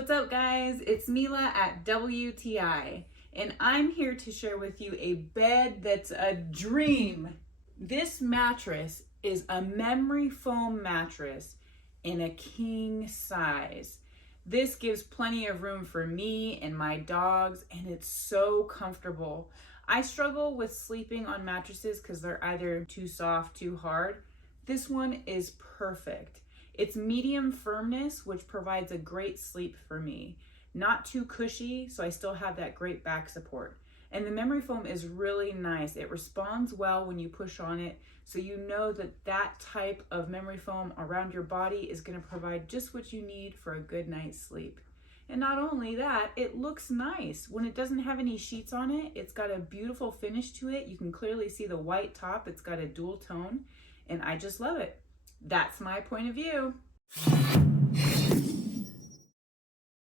What's up, guys? It's Mila at WTI, and I'm here to share with you a bed that's a dream. This mattress is a memory foam mattress in a king size. This gives plenty of room for me and my dogs, and it's so comfortable. I struggle with sleeping on mattresses because they're either too soft, too hard. This one is perfect. It's medium firmness, which provides a great sleep for me. Not too cushy, so I still have that great back support. And the memory foam is really nice. It responds well when you push on it, so you know that that type of memory foam around your body is going to provide just what you need for a good night's sleep. And not only that, it looks nice. When it doesn't have any sheets on it, it's got a beautiful finish to it. You can clearly see the white top. It's got a dual tone, and I just love it. That's my point of view.